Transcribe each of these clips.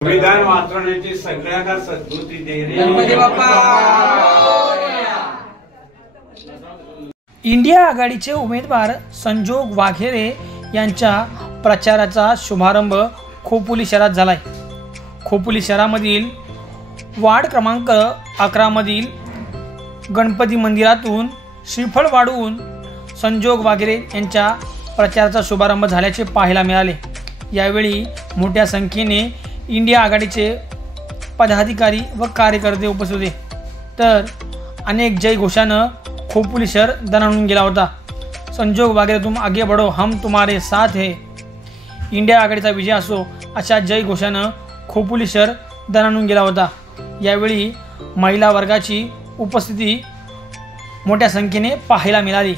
संविधान वाचवण्याची सगळ्यांना सद्बुद्धी दे रे गणपती बाप्पा। इंडिया आघाडीचे उमेदवार संजोग वाघेरे यांच्या प्रचाराचा शुभारंभ खोपोली शहरात झालाय। खोपोली शहरामधील वार्ड क्रमांक 11 मधील गणपती मंदिरातून श्रीफळ वाढवून संजोग वाघेरे यांच्या प्रचाराचा शुभारंभ झाल्याचे पाहायला मिळाले। यावेळी मोठ्या संख्येने इंडिया आघाडीचे पदाधिकारी व कार्यकर्ते उपस्थित होते, तर अनेक जय घोषानं खोपोली शहर दणाणून गेला होता। संजोग वाघेरे तुम आगे बढ़ो, हम तुम्हारे साथ है, इंडिया आघाडीचा विजय असो अशा जय घोषानं खोपोली शहर दणाणून गेला होता। यावेळी महिला वर्गाची उपस्थिती मोठ्या संख्येने पाहायला मिळाली।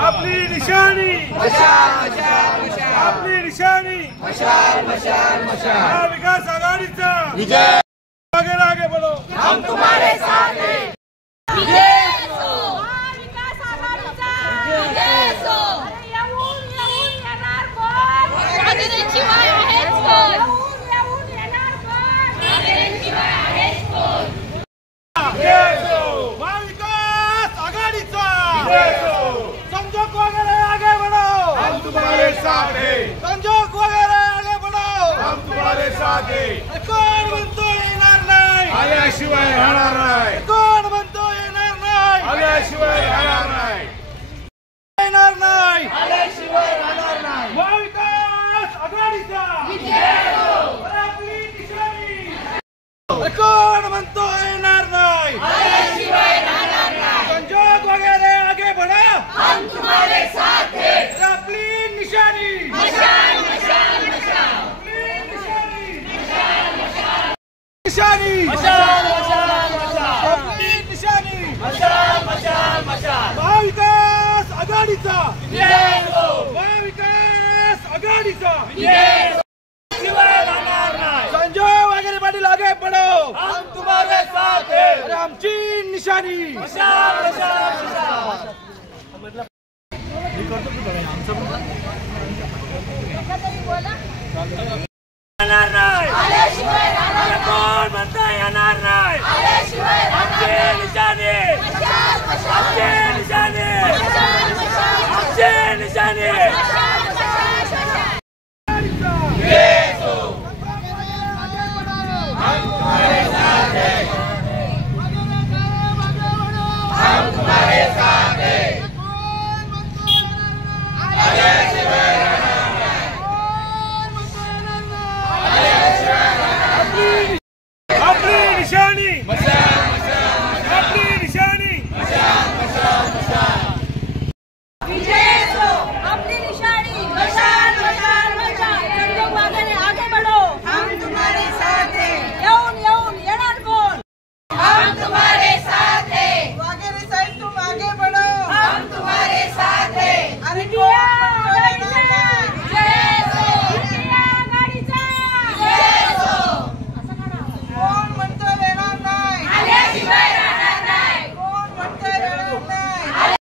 अपनी निशानी विकास आघाडीचा विजय। आगे बढ़ो, हम तुम्हारे साथ हैं। विजय असो, विकास आघाडीचा विजय असो। येऊन येणार कोण? वाघेरेशिवाय आहेच कोण? येऊन येणार कोण? वाघेरेशिवाय आहेच कोण? विकास आघाडीचा संजोग वगैरे आगे बढ़ो, हम तुम्हारे साथ हैं। संजोग वगैरे आगे बढ़ो, हम तुम्हारे साथ हैं। कोण म्हणतो येणार नाही, आल्याशिवाय राहणार नाही। कोण म्हणतो येणार नाही, आल्याशिवाय राहणार नाही। येणार नाही, आल्याशिवाय राहणार नाही। महाविकास आघाडीचा विजय हो, आपली निशाणी। कोण म्हणतो येणार नाही, आल्याशिवाय राहणार नाही। संजोग वगैरे आगे बढ़ो, हम तुम्हारे साथ हैं। अपनी निशानी मशाल मशाल मशाल, अपनी निशानी मशाल निशानी मशाल मशाल मशाल, अपनी निशानी मशाल मशाल मशाल। महाविकास आघाडीचा विजय हो, महाविकास आघाडीचा विजय हो, शिवाय राहणार नाही। संजय वगैरे पाटील आगे बढ़ो, हम तुम्हारे साथ हैं। आमची निशानी मशाल मशाल मशाल। येणार नाही, आल्याशिवाय राहणार नाही। कोण म्हणता येणार नाही, आल्याशिवाय राहणार नाही। आमची निशानी मशाल मशाल, आमची निशानी